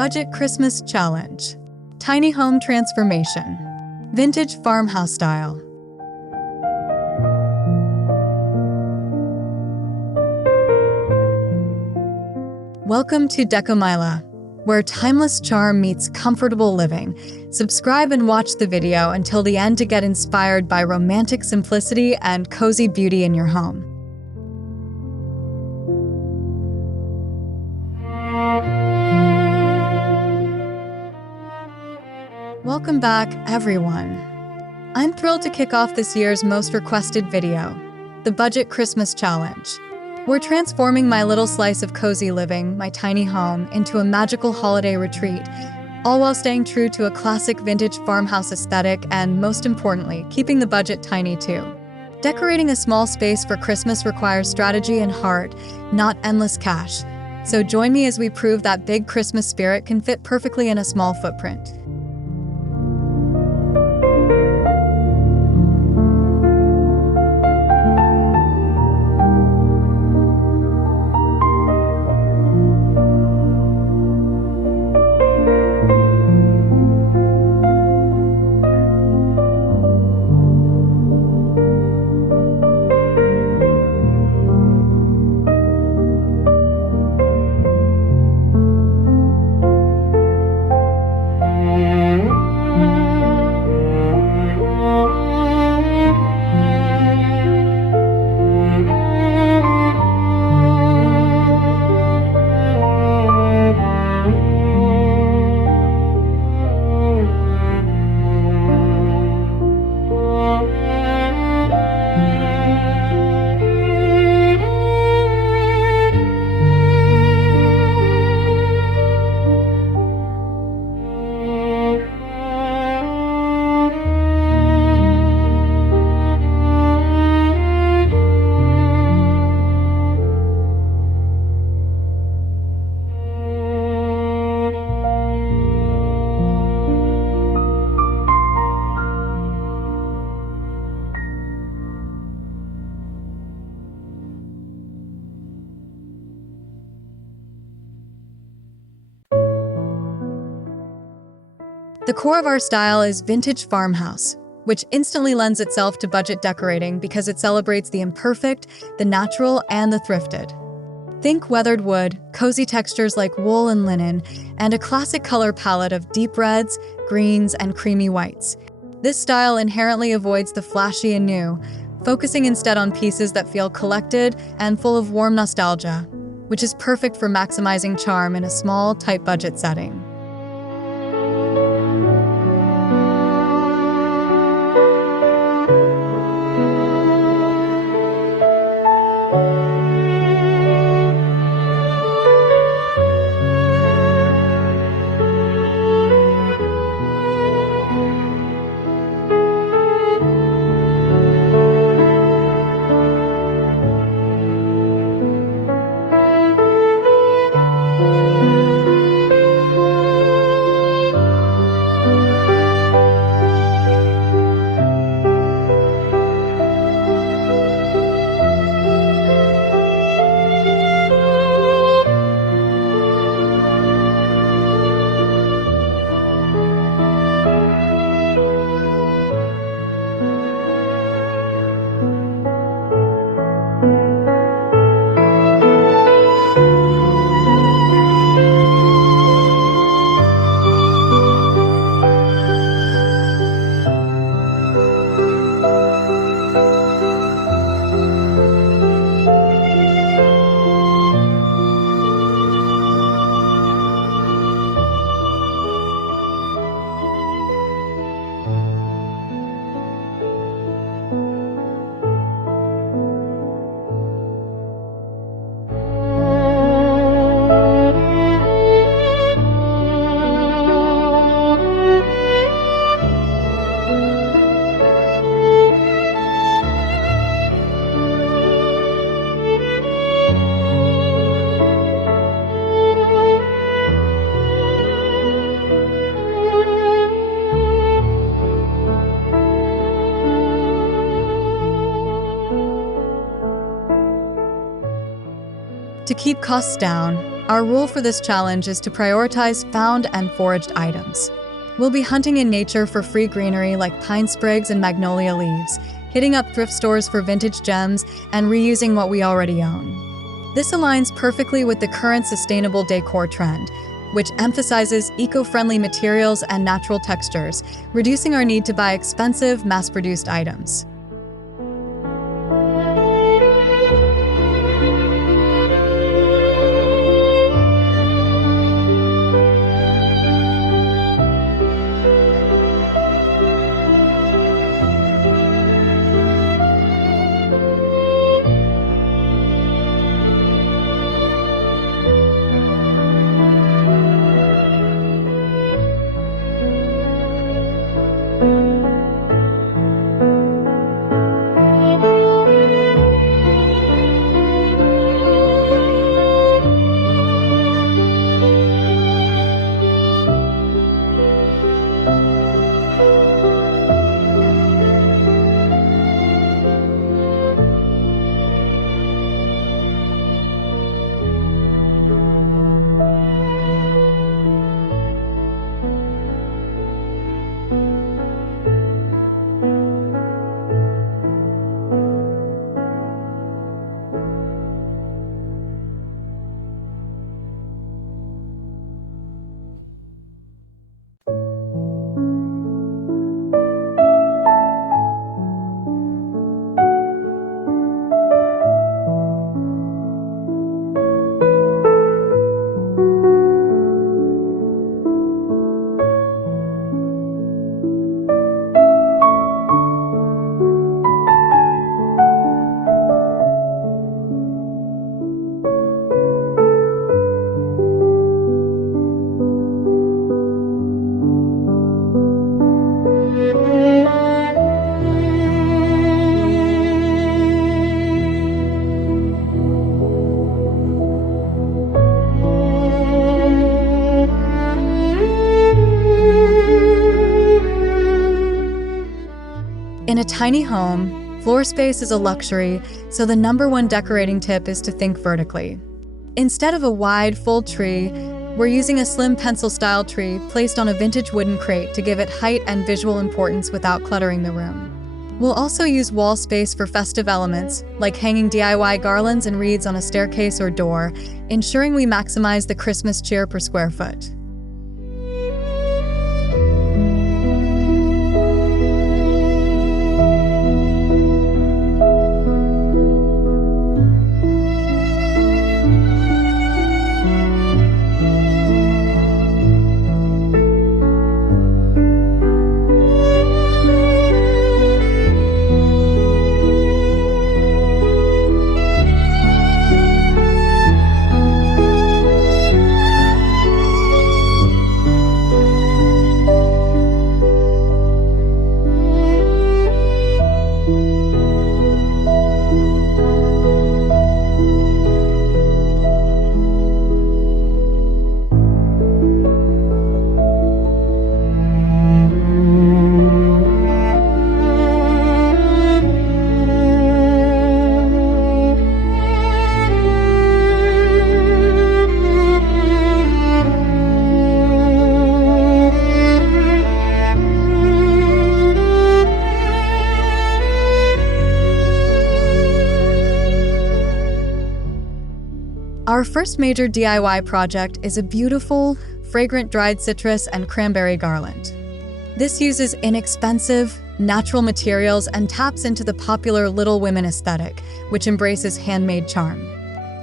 Budget Christmas Challenge. Tiny Home Transformation. Vintage Farmhouse Style. Welcome to Decomila, where timeless charm meets comfortable living. Subscribe and watch the video until the end to get inspired by romantic simplicity and cozy beauty in your home. Welcome back, everyone. I'm thrilled to kick off this year's most requested video, the Budget Christmas Challenge. We're transforming my little slice of cozy living, my tiny home, into a magical holiday retreat, all while staying true to a classic vintage farmhouse aesthetic and, most importantly, keeping the budget tiny too. Decorating a small space for Christmas requires strategy and heart, not endless cash. So join me as we prove that big Christmas spirit can fit perfectly in a small footprint. The core of our style is vintage farmhouse, which instantly lends itself to budget decorating because it celebrates the imperfect, the natural, and the thrifted. Think weathered wood, cozy textures like wool and linen, and a classic color palette of deep reds, greens, and creamy whites. This style inherently avoids the flashy and new, focusing instead on pieces that feel collected and full of warm nostalgia, which is perfect for maximizing charm in a small, tight budget setting. To keep costs down, our rule for this challenge is to prioritize found and foraged items. We'll be hunting in nature for free greenery like pine sprigs and magnolia leaves, hitting up thrift stores for vintage gems, and reusing what we already own. This aligns perfectly with the current sustainable decor trend, which emphasizes eco-friendly materials and natural textures, reducing our need to buy expensive, mass-produced items. In a tiny home, floor space is a luxury, so the #1 decorating tip is to think vertically. Instead of a wide, full tree, we're using a slim pencil-style tree placed on a vintage wooden crate to give it height and visual importance without cluttering the room. We'll also use wall space for festive elements, like hanging DIY garlands and wreaths on a staircase or door, ensuring we maximize the Christmas cheer per square foot. Our first major DIY project is a beautiful, fragrant dried citrus and cranberry garland. This uses inexpensive, natural materials and taps into the popular Little Women aesthetic, which embraces handmade charm.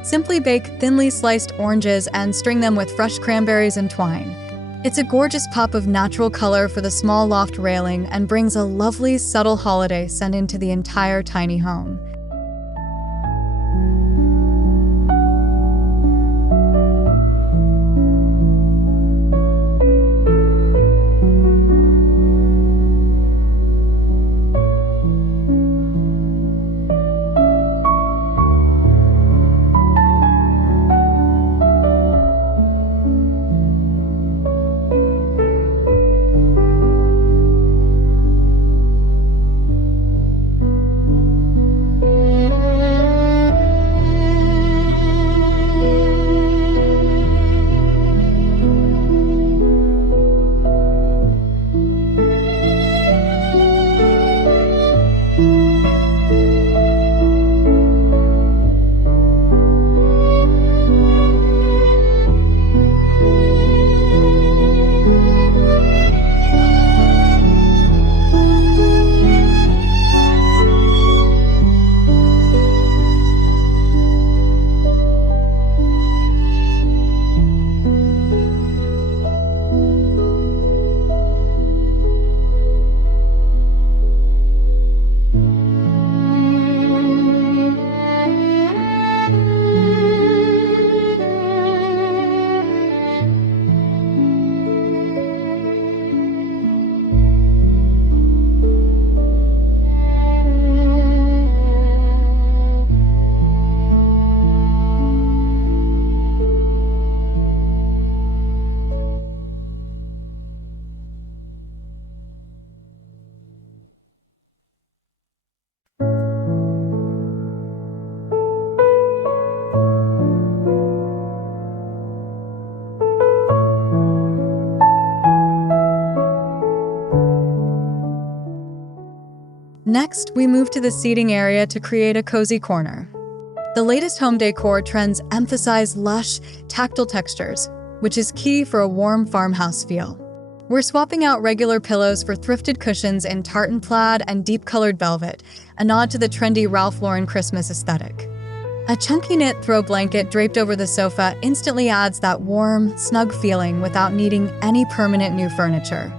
Simply bake thinly sliced oranges and string them with fresh cranberries and twine. It's a gorgeous pop of natural color for the small loft railing and brings a lovely, subtle holiday scent into the entire tiny home. Next, we move to the seating area to create a cozy corner. The latest home decor trends emphasize lush, tactile textures, which is key for a warm farmhouse feel. We're swapping out regular pillows for thrifted cushions in tartan plaid and deep-colored velvet, a nod to the trendy Ralph Lauren Christmas aesthetic. A chunky knit throw blanket draped over the sofa instantly adds that warm, snug feeling without needing any permanent new furniture.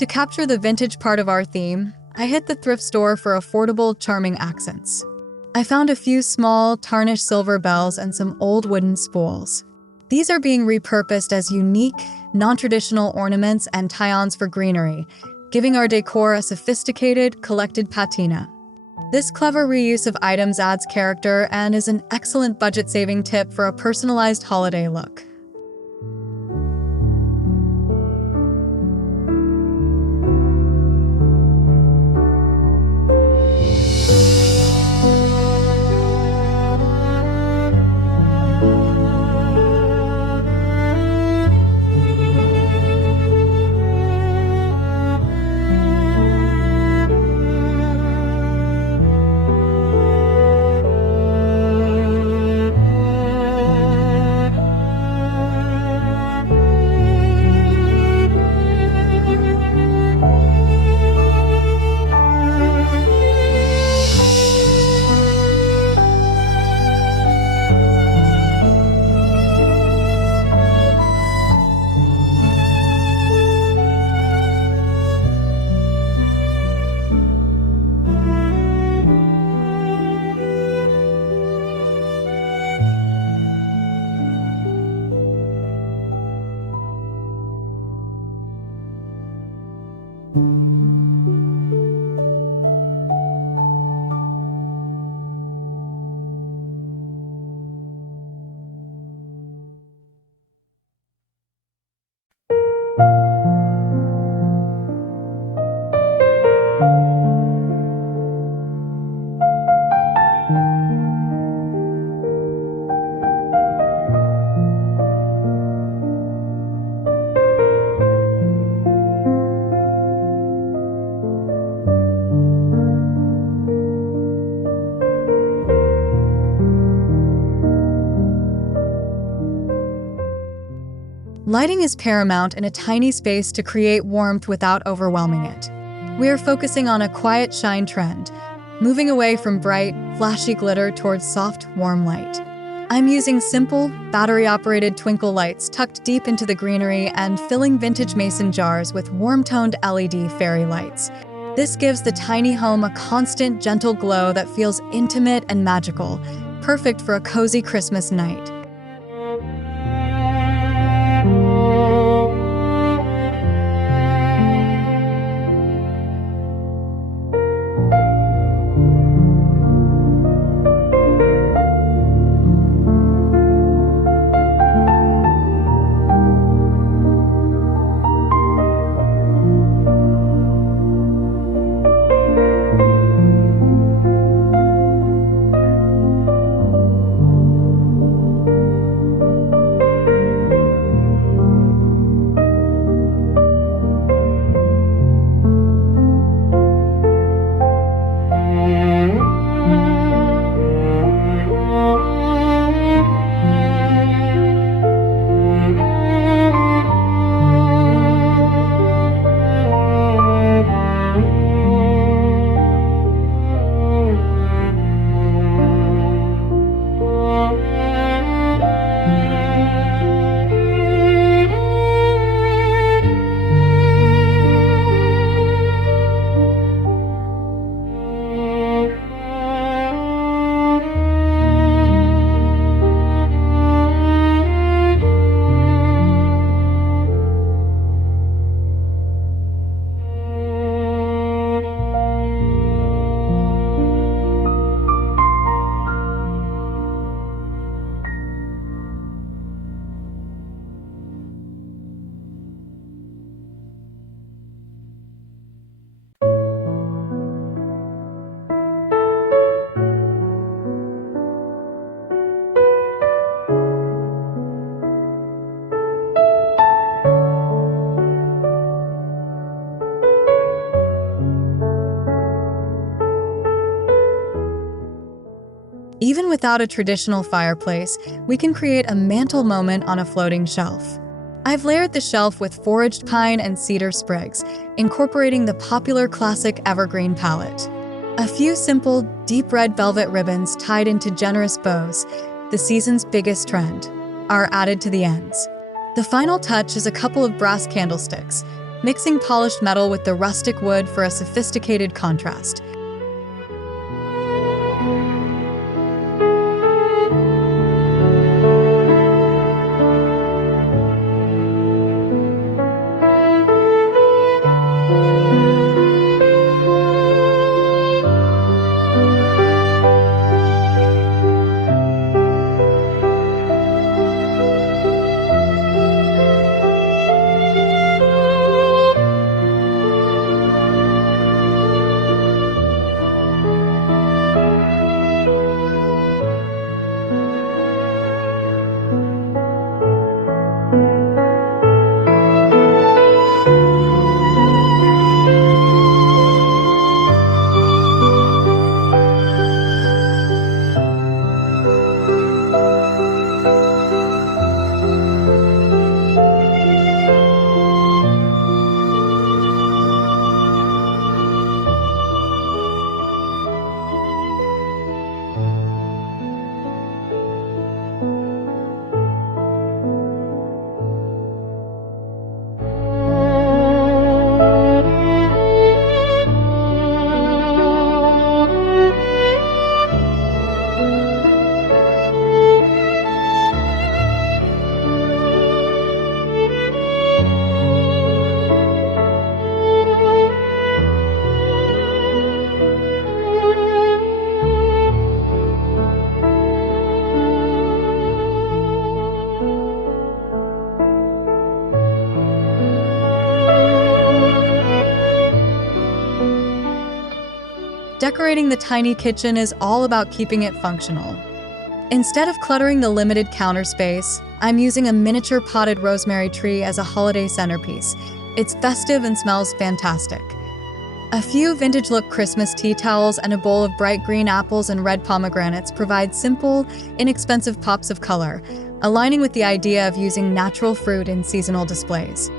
To capture the vintage part of our theme, I hit the thrift store for affordable, charming accents. I found a few small, tarnished silver bells and some old wooden spools. These are being repurposed as unique, non-traditional ornaments and tie-ons for greenery, giving our decor a sophisticated, collected patina. This clever reuse of items adds character and is an excellent budget-saving tip for a personalized holiday look. Lighting is paramount in a tiny space to create warmth without overwhelming it. We are focusing on a quiet shine trend, moving away from bright, flashy glitter towards soft, warm light. I'm using simple, battery-operated twinkle lights tucked deep into the greenery and filling vintage mason jars with warm-toned LED fairy lights. This gives the tiny home a constant, gentle glow that feels intimate and magical, perfect for a cozy Christmas night. without a traditional fireplace, we can create a mantle moment on a floating shelf. I've layered the shelf with foraged pine and cedar sprigs, incorporating the popular classic evergreen palette. A few simple, deep red velvet ribbons tied into generous bows, the season's biggest trend, are added to the ends. The final touch is a couple of brass candlesticks, mixing polished metal with the rustic wood for a sophisticated contrast. Decorating the tiny kitchen is all about keeping it functional. Instead of cluttering the limited counter space, I'm using a miniature potted rosemary tree as a holiday centerpiece. It's festive and smells fantastic. A few vintage-look Christmas tea towels and a bowl of bright green apples and red pomegranates provide simple, inexpensive pops of color, aligning with the idea of using natural fruit in seasonal displays.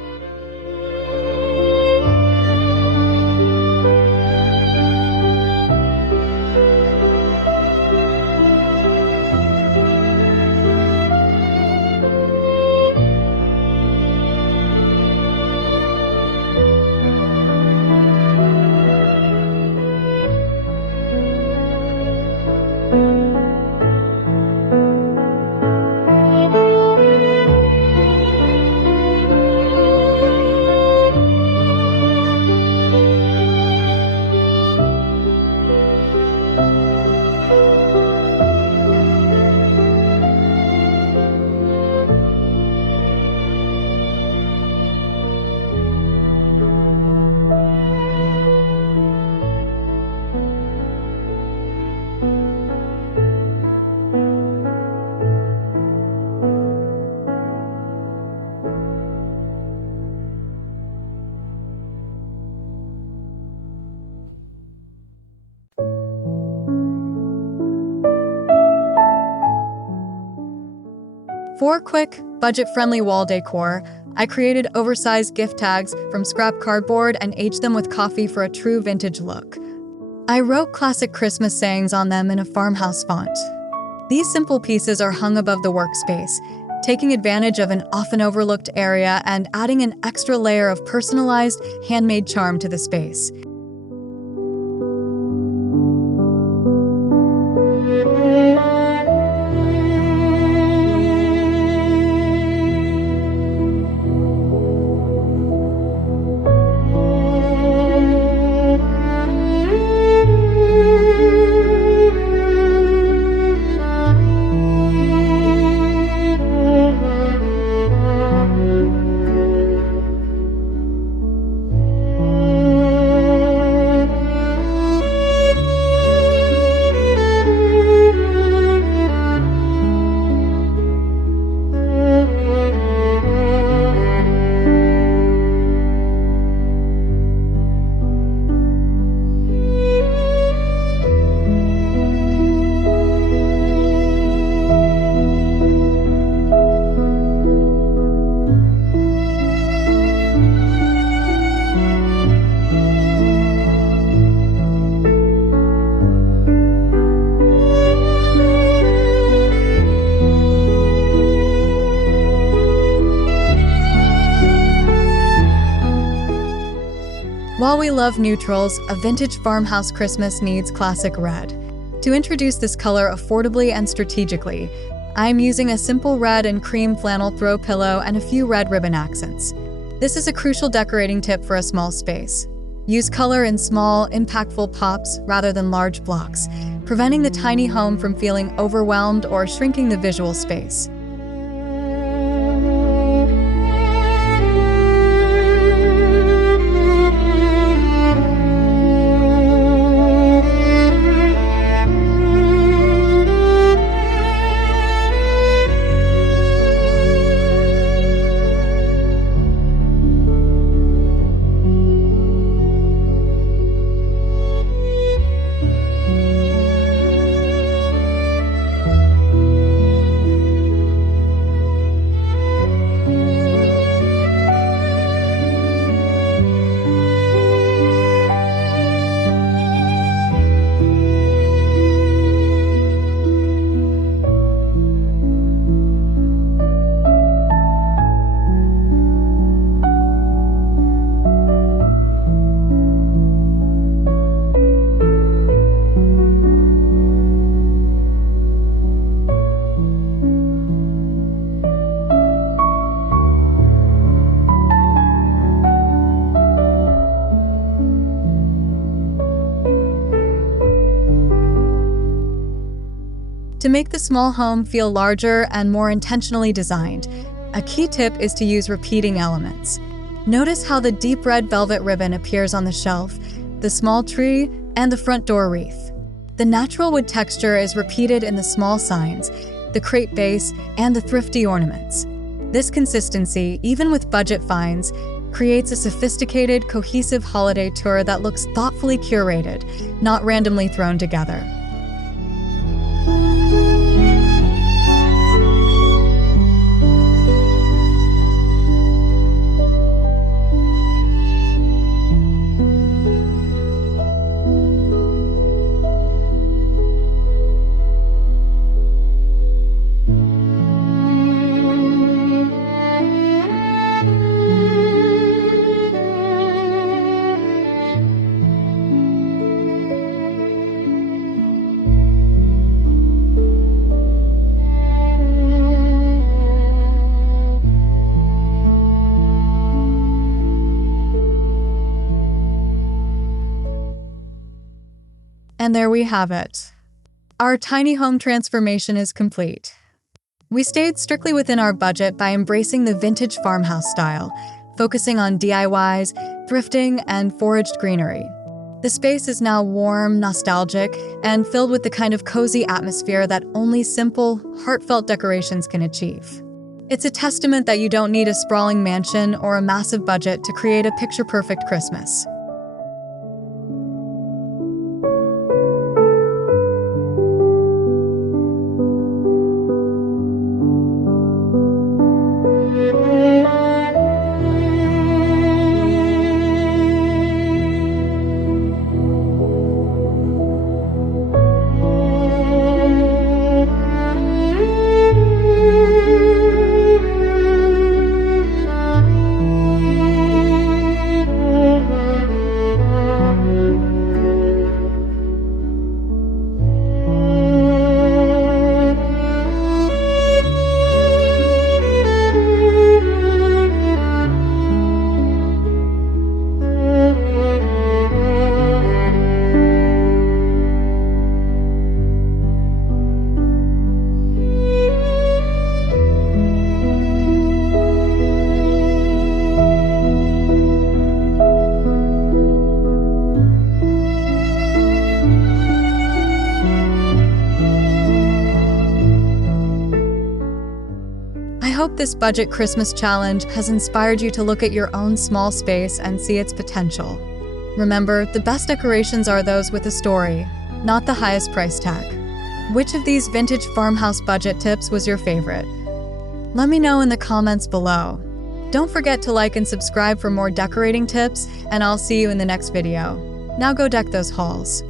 For quick, budget-friendly wall decor, I created oversized gift tags from scrap cardboard and aged them with coffee for a true vintage look. I wrote classic Christmas sayings on them in a farmhouse font. These simple pieces are hung above the workspace, taking advantage of an often overlooked area and adding an extra layer of personalized, handmade charm to the space. While we love neutrals, a vintage farmhouse Christmas needs classic red. To introduce this color affordably and strategically, I'm using a simple red and cream flannel throw pillow and a few red ribbon accents. This is a crucial decorating tip for a small space. Use color in small, impactful pops rather than large blocks, preventing the tiny home from feeling overwhelmed or shrinking the visual space. To make the small home feel larger and more intentionally designed, a key tip is to use repeating elements. Notice how the deep red velvet ribbon appears on the shelf, the small tree, and the front door wreath. The natural wood texture is repeated in the small signs, the crate base, and the thrifty ornaments. This consistency, even with budget finds, creates a sophisticated, cohesive holiday tour that looks thoughtfully curated, not randomly thrown together. And there we have it. Our tiny home transformation is complete. We stayed strictly within our budget by embracing the vintage farmhouse style, focusing on DIYs, thrifting, and foraged greenery. The space is now warm, nostalgic, and filled with the kind of cozy atmosphere that only simple, heartfelt decorations can achieve. It's a testament that you don't need a sprawling mansion or a massive budget to create a picture-perfect Christmas. I hope this budget Christmas challenge has inspired you to look at your own small space and see its potential. Remember, the best decorations are those with a story, not the highest price tag. Which of these vintage farmhouse budget tips was your favorite? Let me know in the comments below. Don't forget to like and subscribe for more decorating tips, and I'll see you in the next video. Now go deck those halls.